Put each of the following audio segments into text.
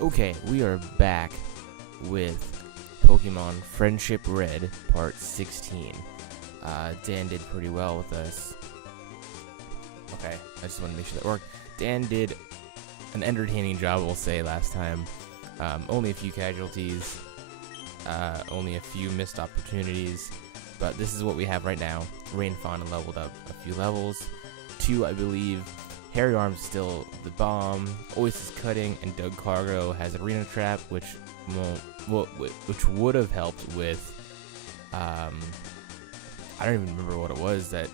Okay, we are back with Pokemon Friendship Red, Part 16. Dan did pretty well with us. Okay, I just want to make sure that worked. Dan did an entertaining job, we'll say, last time. Only a few casualties, only a few missed opportunities, but this is what we have right now. Rain Fauna leveled up a few levels. 2, I believe. Harry Arm's still the bomb. Oasis Cutting and Doug Cargo has Arena Trap, which would have helped with I don't even remember what it was that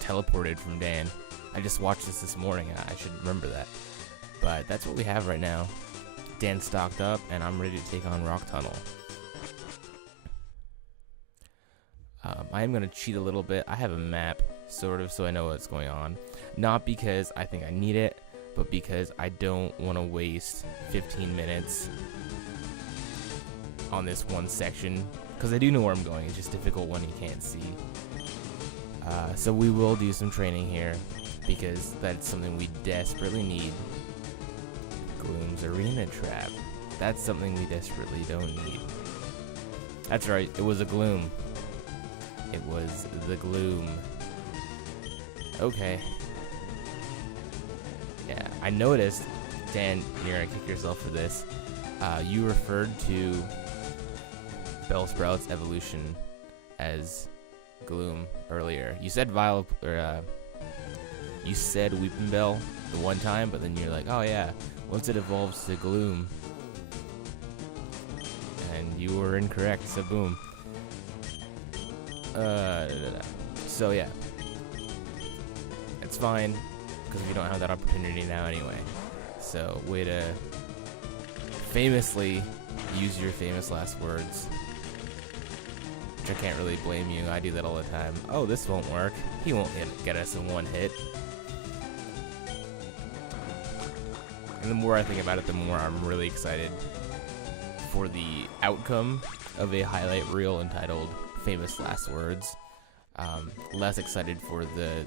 teleported from Dan. I just watched this morning. I should remember that. But that's what we have right now. Dan's stocked up, and I'm ready to take on Rock Tunnel. I am going to cheat a little bit. I have a map, sort of, so I know what's going on. Not because I think I need it, but because I don't want to waste 15 minutes on this one section. Because I do know where I'm going. It's just difficult when you can't see. So we will do some training here, because that's something we desperately need. Gloom's Arena Trap. That's something we desperately don't need. That's right, it was a Gloom. It was the Gloom. Okay. Yeah, I noticed, Dan, you're gonna kick yourself for this. You referred to Bellsprout's evolution as Gloom earlier. You said you said Weepinbell the one time, but then you're like, oh yeah, once it evolves to Gloom. And you were incorrect, so boom. So yeah. It's fine, because we don't have that opportunity now anyway. So, way to famously use your famous last words. Which I can't really blame you, I do that all the time. Oh, this won't work. He won't get us in one hit. And the more I think about it, the more I'm really excited for the outcome of a highlight reel entitled Famous Last Words. Less excited for the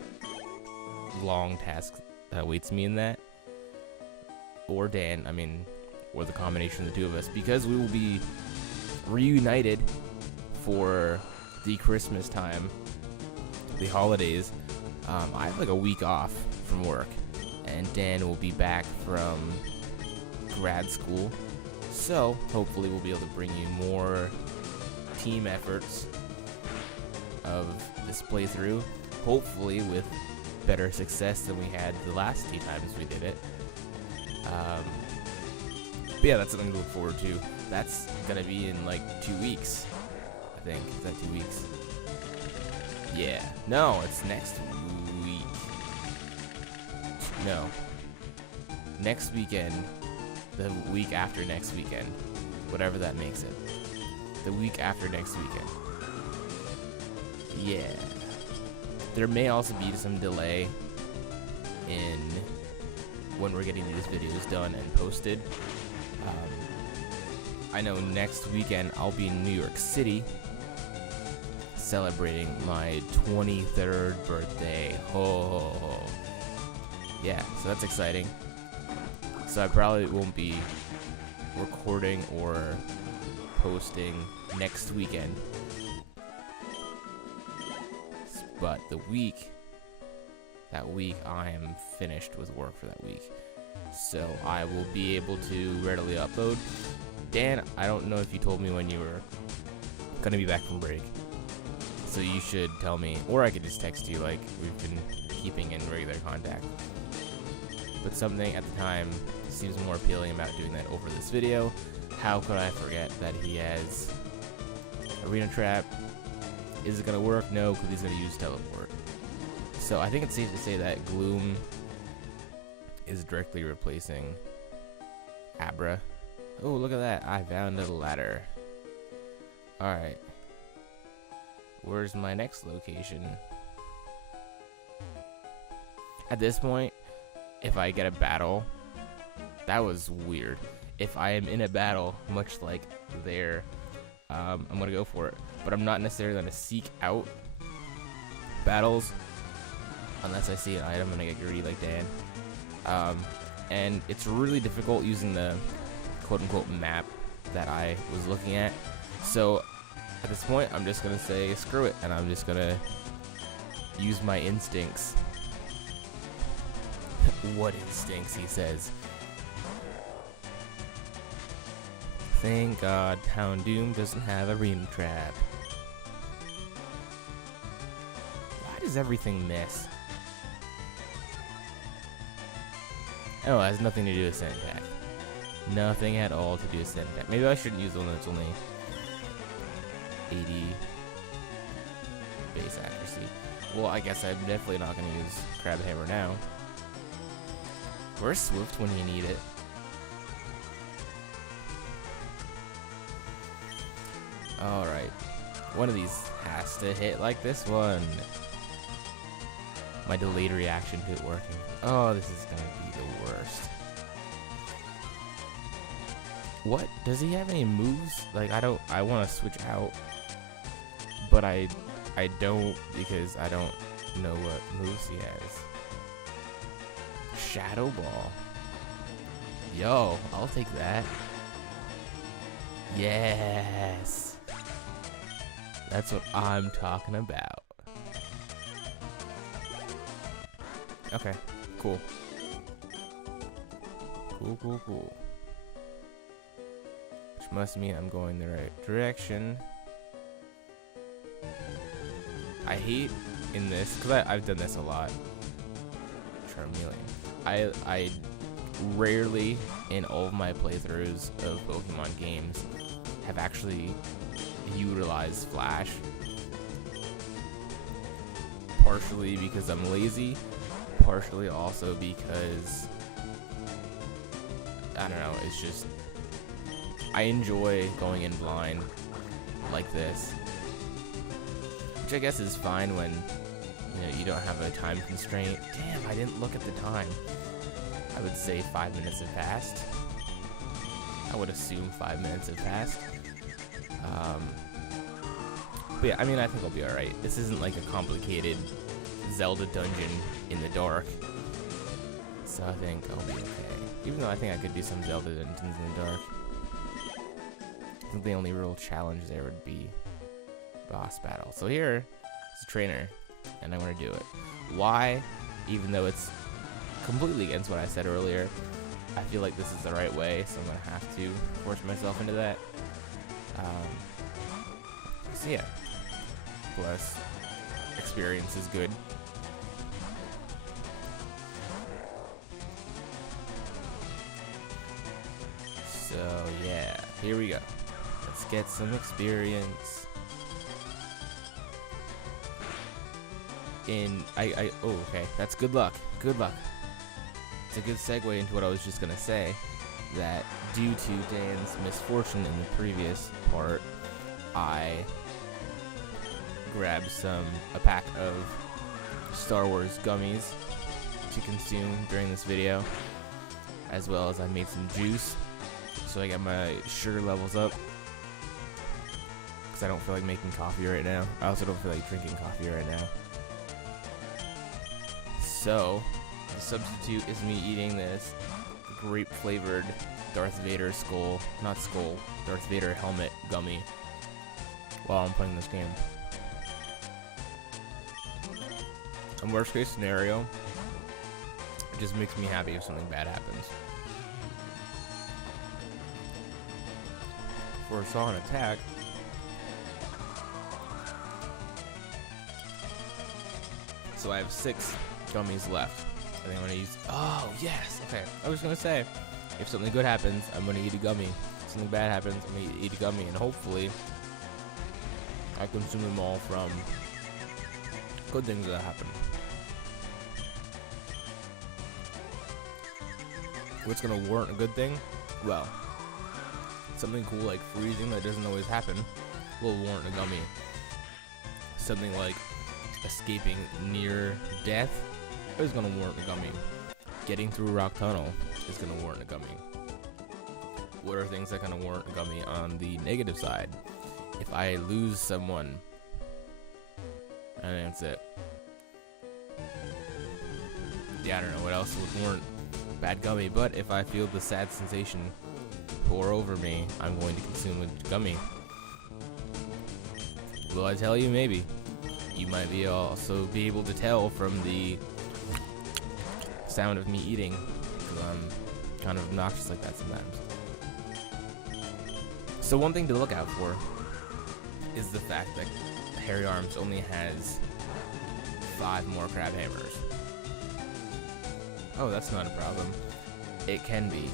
long task that awaits me in that. Or Dan, or the combination of the two of us, because we will be reunited for the Christmas time, the holidays. I have like a week off from work, and Dan will be back from grad school, so hopefully we'll be able to bring you more team efforts of this playthrough, hopefully with better success than we had the last 2 times we did it. But yeah, that's something to look forward to. That's gonna be in like 2 weeks, I think. Is that 2 weeks? Yeah. No, it's next week. No. Next weekend. The week after next weekend. Whatever that makes it. The week after next weekend. Yeah. There may also be some delay in when we're getting these videos done and posted. I know next weekend I'll be in New York City celebrating my 23rd birthday. Oh, yeah, so that's exciting. So I probably won't be recording or posting next weekend. But that week I am finished with work for that week. So I will be able to readily upload. Dan, I don't know if you told me when you were gonna be back from break. So you should tell me, or I could just text you like we've been keeping in regular contact. But something at the time seems more appealing about doing that over this video. How could I forget that he has Arena Trap? Is it gonna work? No, because he's gonna use Teleport. So I think it's safe to say that Gloom is directly replacing Abra. Oh, look at that. I found a ladder. Alright. Where's my next location? At this point, if I get a battle, that was weird. If I am in a battle, much like there, I'm gonna go for it. But I'm not necessarily gonna seek out battles unless I see an item and I get greedy like Dan. And it's really difficult using the quote-unquote map that I was looking at. So at this point, I'm just gonna say screw it, and I'm just gonna use my instincts. What instincts, he says. Thank God Houndoom doesn't have a arena trap. Why does everything miss? Oh, it has nothing to do with sand attack. Nothing at all to do with sand attack. Maybe I shouldn't use the one that's only 80 base accuracy. Well, I guess I'm definitely not going to use Crab Hammer now. Where's Swift when you need it? Alright. One of these has to hit like this one. My delayed reaction to it working. Oh, this is going to be the worst. What? Does he have any moves? Like, I want to switch out. But I don't, because I don't know what moves he has. Shadow Ball. Yo, I'll take that. Yes. That's what I'm talking about. Okay, cool. Cool. Which must mean I'm going the right direction. I hate in this, because I've done this a lot. Charmeleon. I rarely in all of my playthroughs of Pokemon games have actually utilized Flash. Partially because I'm lazy, partially also because I don't know, it's just I enjoy going in blind like this, which I guess is fine when you don't have a time constraint. Damn, I didn't look at the time. I would say 5 minutes have passed. I would assume 5 minutes have passed. But yeah, I mean, I think I'll be alright. This isn't like a complicated Zelda dungeon in the dark. So I think I'll be okay. Even though I think I could do some Zelda dungeons in the dark. I think the only real challenge there would be boss battle. So here is a trainer, and I'm going to do it. Why? Even though it's completely against what I said earlier, I feel like this is the right way, so I'm going to have to force myself into that. So yeah. Plus, experience is good. So yeah, here we go. Let's get some experience. Oh, okay, that's good luck. Good luck. It's a good segue into what I was just gonna say, that due to Dan's misfortune in the previous part, I grabbed a pack of Star Wars gummies to consume during this video, as well as I made some juice, so I got my sugar levels up, because I don't feel like making coffee right now. I also don't feel like drinking coffee right now. So, the substitute is me eating this grape-flavored Darth Vader Darth Vader helmet gummy while I'm playing this game. And worst case scenario, it just makes me happy if something bad happens. For a saw an attack, so I have 6 gummies left. I think I'm gonna use. Oh yes, okay. I was gonna say, if something good happens, I'm gonna eat a gummy. If something bad happens, I'm gonna eat a gummy, and hopefully, I consume them all from good things that happen. What's gonna warrant a good thing? Well, something cool like freezing that doesn't always happen will warrant a gummy. Something like escaping near death is gonna warrant a gummy. Getting through a rock tunnel is gonna warrant a gummy. What are things that gonna warrant a gummy on the negative side? If I lose someone, and that's it. Yeah, I don't know what else would warrant bad gummy, but if I feel the sad sensation pour over me, I'm going to consume a gummy. Will I tell you? Maybe. You might be also be able to tell from the sound of me eating, because I'm kind of obnoxious like that sometimes. So one thing to look out for is the fact that Hairy Arms only has 5 more crab hammers. Oh, that's not a problem. It can be.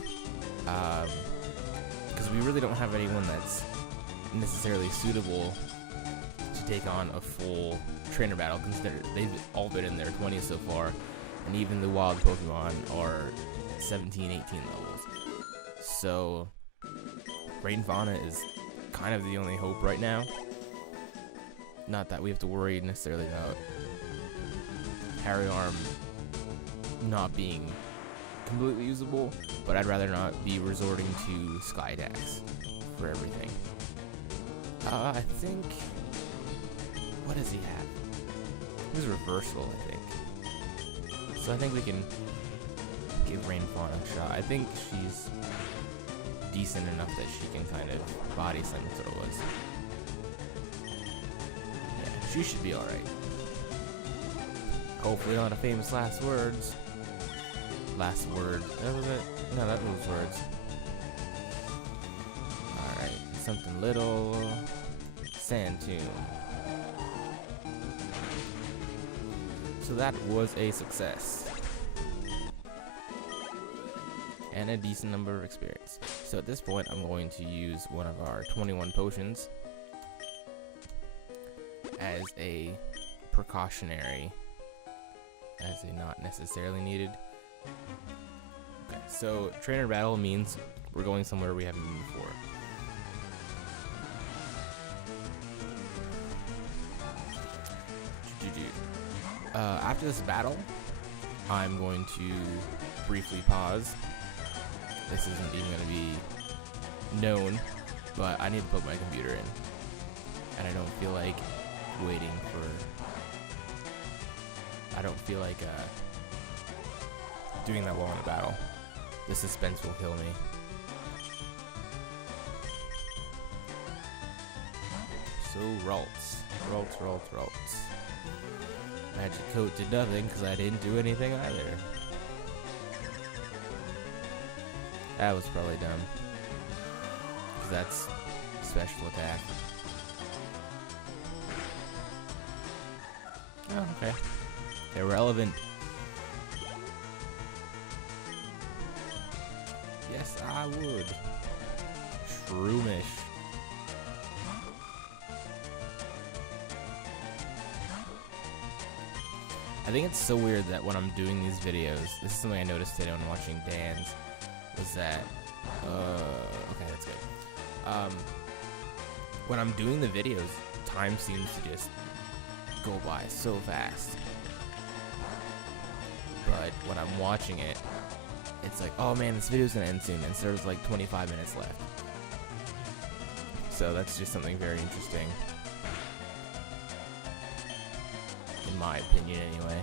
Because we really don't have anyone that's necessarily suitable to take on a full trainer battle, considering they've all been in their 20s so far, and even the wild Pokemon are 17, 18 levels. So, Rain Fauna is kind of the only hope right now. Not that we have to worry necessarily about Hairy Arm not being completely usable, but I'd rather not be resorting to Sky attacks for everything. I think... What does he have? He's reversal, I think. So I think we can give Rain Fauna a shot. I think she's decent enough that she can kind of body slam. That's what it was. Yeah, she should be alright. Hopefully not a famous last words. Last word. That was it? No, that was words. Alright, something little. Sand Tomb. So that was a success. And a decent number of experience. So at this point, I'm going to use one of our 21 potions as a precautionary, as a not necessarily needed. Okay, so trainer battle means we're going somewhere we haven't been before. After this battle, I'm going to briefly pause. This isn't even going to be known, but I need to put my computer in. And I don't feel like waiting for... I don't feel like doing that long in a battle. The suspense will kill me. So, Ralts. Magic Coat did nothing because I didn't do anything either. That was probably dumb. Because that's special attack. Oh, okay. Irrelevant. Yes, I would. Shroomish. I think it's so weird that when I'm doing these videos, this is something I noticed today when watching Dan's, was that, okay, that's good. When I'm doing the videos, time seems to just go by so fast. But when I'm watching it, it's like, oh man, this video's gonna end soon, and so there's like 25 minutes left. So that's just something very interesting. In my opinion, anyway.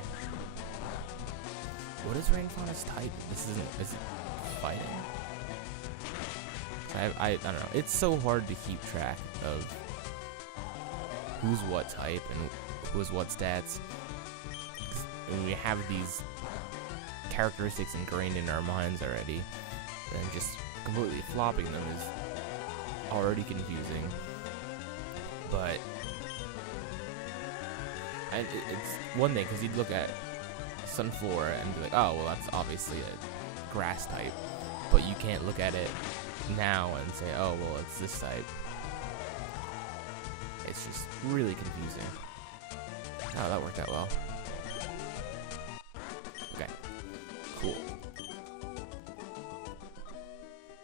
What is Rain Fauna's type? Is it fighting? I don't know. It's so hard to keep track of who's what type and who's what stats. When we have these characteristics ingrained in our minds already, then just completely flopping them is already confusing. But it's one thing, because you'd look at Sunflora and be like, oh, well, that's obviously a grass type. But you can't look at it now and say, oh, well, it's this type. It's just really confusing. Oh, that worked out well. Okay, cool.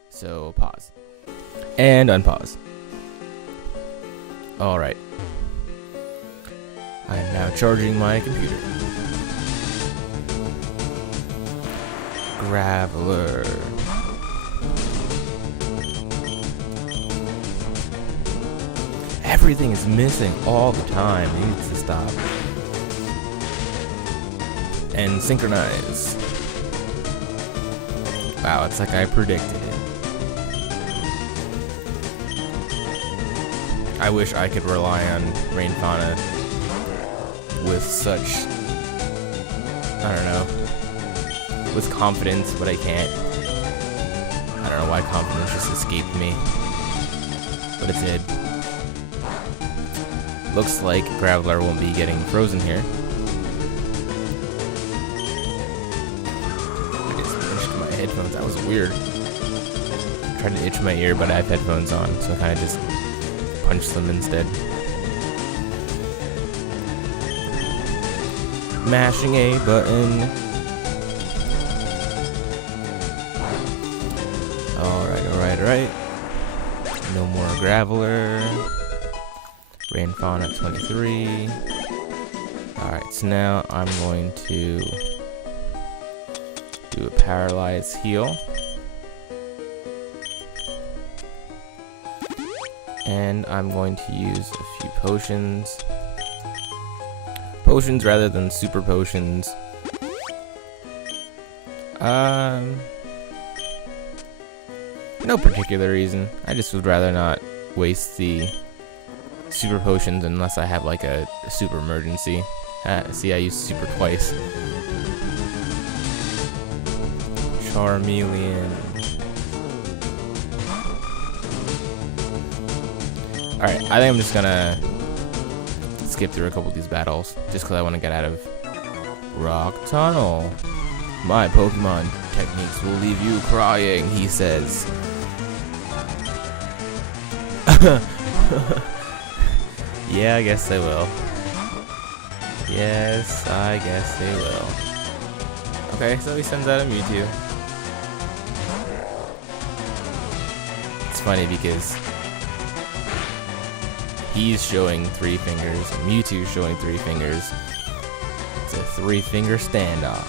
So, pause. And unpause. Alright. I am now charging my computer. Graveler. Everything is missing all the time. It needs to stop. And synchronize. Wow, it's like I predicted it. I wish I could rely on Rain Fauna with such, I don't know, with confidence, but I can't. I don't know why confidence just escaped me, but it did. Looks like Graveler won't be getting frozen here. I just itched my headphones. That was weird. I tried to itch my ear, but I have headphones on, so I kind of just punched them instead. Mashing a button. Alright. No more Graveler. Rain Fauna at 23. Alright, so now I'm going to do a Paralyze heal. And I'm going to use a few potions. Potions rather than super potions. No particular reason. I just would rather not waste the super potions unless I have like a super emergency. See, I used super twice. Charmeleon. Alright, I think I'm just gonna skip through a couple of these battles just because I want to get out of Rock Tunnel. My Pokemon techniques will leave you crying, he says. Yeah, I guess they will. Yes, I guess they will. Okay, so he sends out a Mewtwo. It's funny because he's showing 3 fingers, and Mewtwo's showing 3 fingers. It's a 3-finger standoff.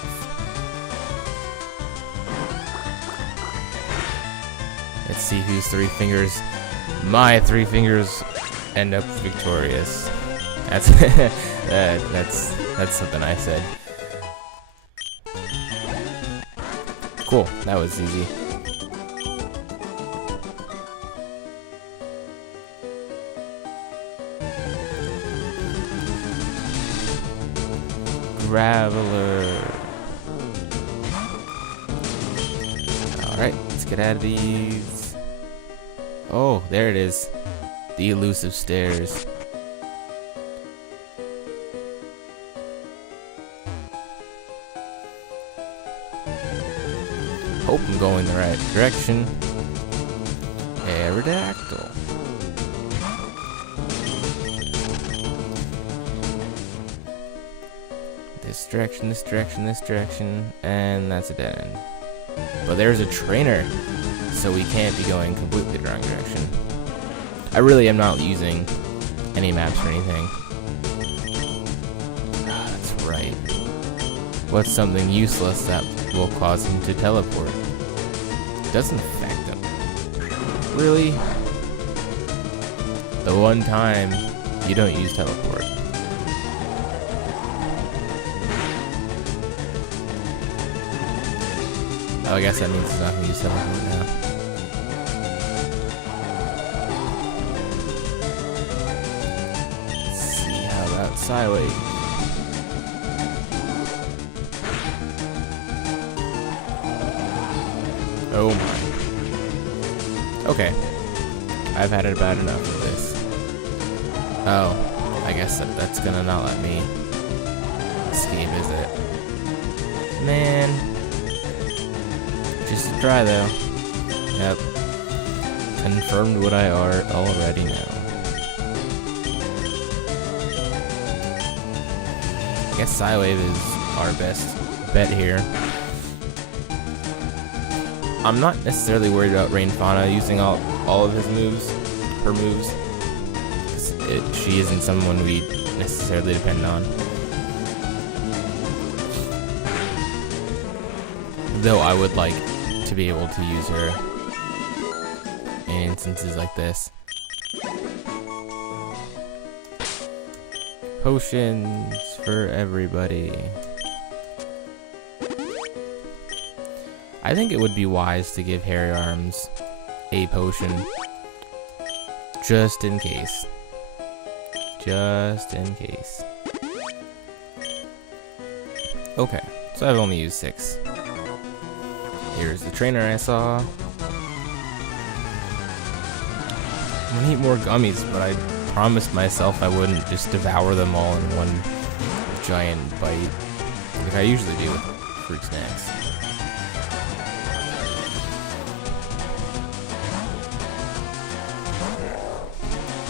Let's see whose 3 fingers. My 3 fingers end up victorious. That's that's something I said. Cool, that was easy. Graveler. Alright, let's get out of these. Oh, there it is. The elusive stairs. Hope I'm going the right direction. Aerodactyl. This direction, this direction, this direction, and that's a dead end. But there's a trainer, so we can't be going completely the wrong direction. I really am not using any maps or anything. Ah, that's right. What's something useless that will cause him to teleport? Doesn't affect him. Really? The one time you don't use teleport. Oh, I guess that means he's not going to use teleport now. Let's see, how about Psywave? Oh my. Okay. I've had about enough of this. Oh, I guess that's gonna not let me escape, is it? Man. Just a try though. Yep. Confirmed what I already know. I guess Psywave is our best bet here. I'm not necessarily worried about Rain Fauna using all of his moves, her moves. She isn't someone we necessarily depend on. Though I would like to be able to use her in instances like this. Potions for everybody. I think it would be wise to give Hairy Arms a potion, just in case. Just in case. Okay, so I've only used 6. Here's the trainer I saw. I'm gonna eat more gummies, but I promised myself I wouldn't just devour them all in one giant bite, like I usually do with fruit snacks.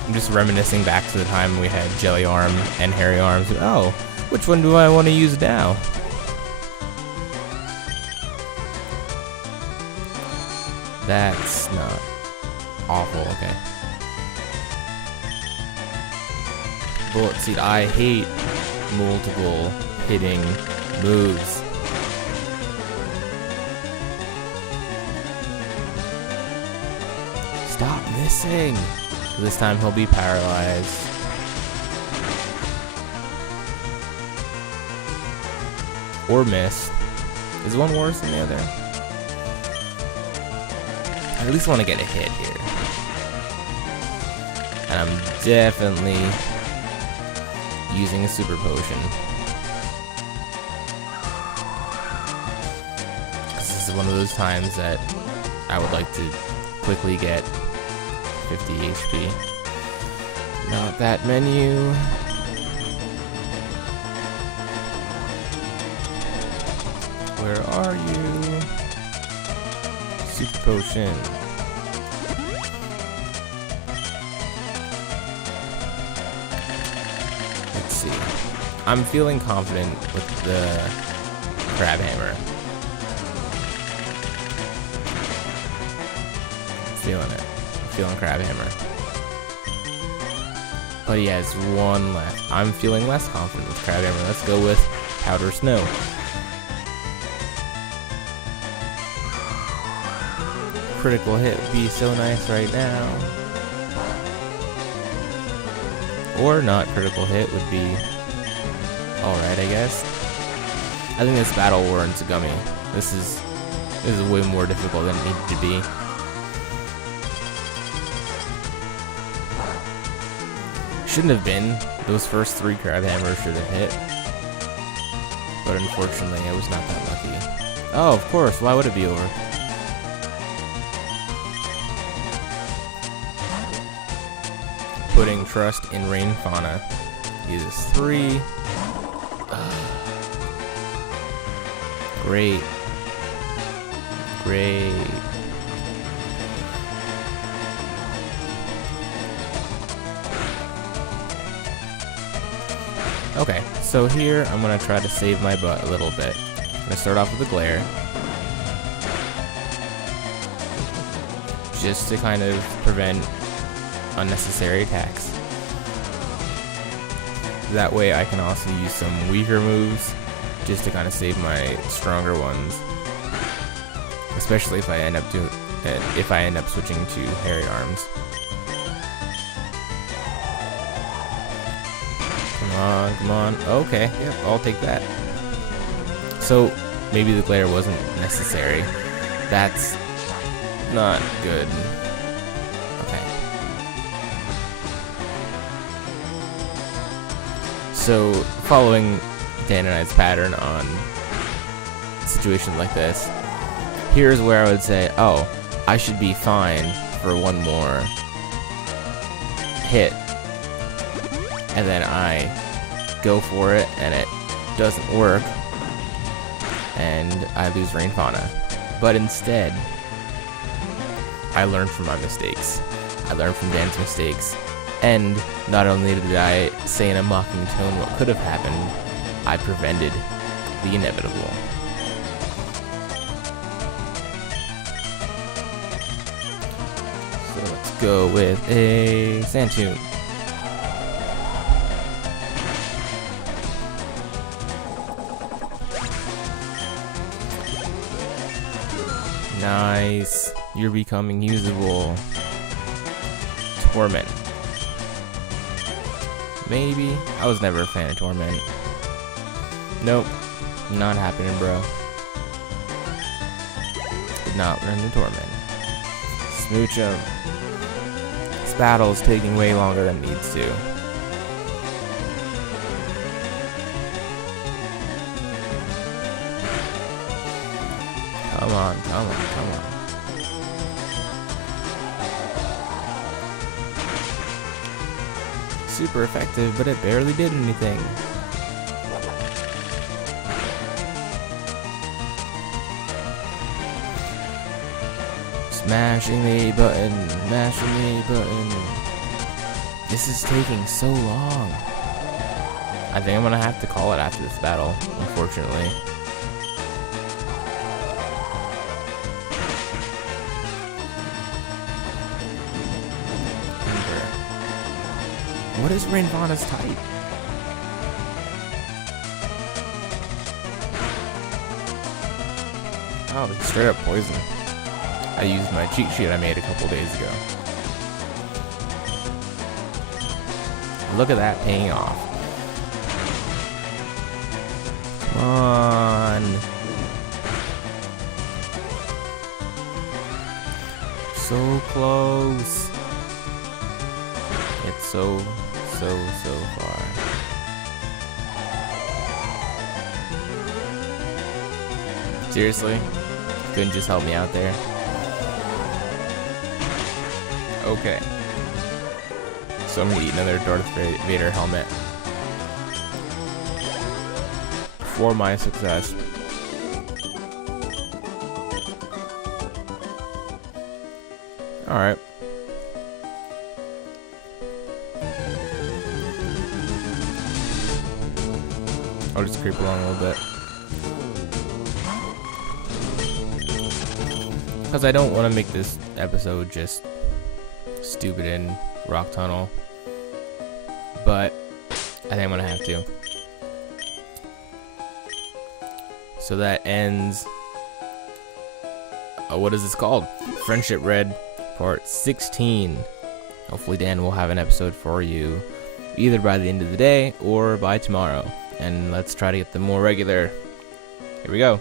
I'm just reminiscing back to the time we had Jelly Arm and Hairy Arms. Oh, which one do I want to use now? That's not awful, okay. Bullet Seed, I hate multiple hitting moves. Stop missing! This time he'll be paralyzed. Or miss. Is one worse than the other? I at least want to get a hit here. And I'm definitely using a super potion. This is one of those times that I would like to quickly get 50 HP. Not that menu. Where are you? Super potion. Let's see. I'm feeling confident with the crab hammer. Feeling it. Feeling crab hammer. But he has one left. I'm feeling less confident with crab hammer. Let's go with powder snow. Critical hit would be so nice right now. Or not critical hit would be alright, I guess. I think this battle warrants a gummy. This is way more difficult than it needed to be. Shouldn't have been. Those first 3 crab hammers should have hit. But unfortunately, I was not that lucky. Oh, of course. Why would it be over? Putting trust in Rain Fauna. Uses 3. Great. Great. Okay, so here I'm gonna try to save my butt a little bit. I'm gonna start off with a glare. Just to kind of prevent unnecessary attacks. That way I can also use some weaker moves just to kind of save my stronger ones. Especially if I end up switching to Hairy Arms. Come on. Okay, yep, I'll take that. So, maybe the glare wasn't necessary. That's not good. Okay. So, following Dan and I's pattern on situations like this, here's where I would say, oh, I should be fine for one more hit. And then I go for it, and it doesn't work, and I lose Rain Fauna. But instead, I learned from my mistakes. I learned from Dan's mistakes, and not only did I say in a mocking tone what could have happened, I prevented the inevitable. So let's go with a Sand Tune. Nice. You're becoming usable. Torment. Maybe. I was never a fan of Torment. Nope. Not happening, bro. Did not learn the Torment. Smooch him. This battle is taking way longer than it needs to. Come on, come on, come on. Super effective, but it barely did anything. Smashing the button, mashing the button. This is taking so long. I think I'm gonna have to call it after this battle, unfortunately. What is Rainvana's type? Oh, it's straight up poison. I used my cheat sheet I made a couple days ago. Look at that paying off. Come on. So close. It's so far. Seriously? Couldn't just help me out there? Okay. So I'm gonna eat another Darth Vader helmet for my success. Alright. I'll just creep along a little bit. Because I don't want to make this episode just stupid in Rock Tunnel. But I think I'm going to have to. So that ends... what is this called? Friendship Red Part 16. Hopefully Dan will have an episode for you either by the end of the day or by tomorrow. And let's try to get them more regular. Here we go.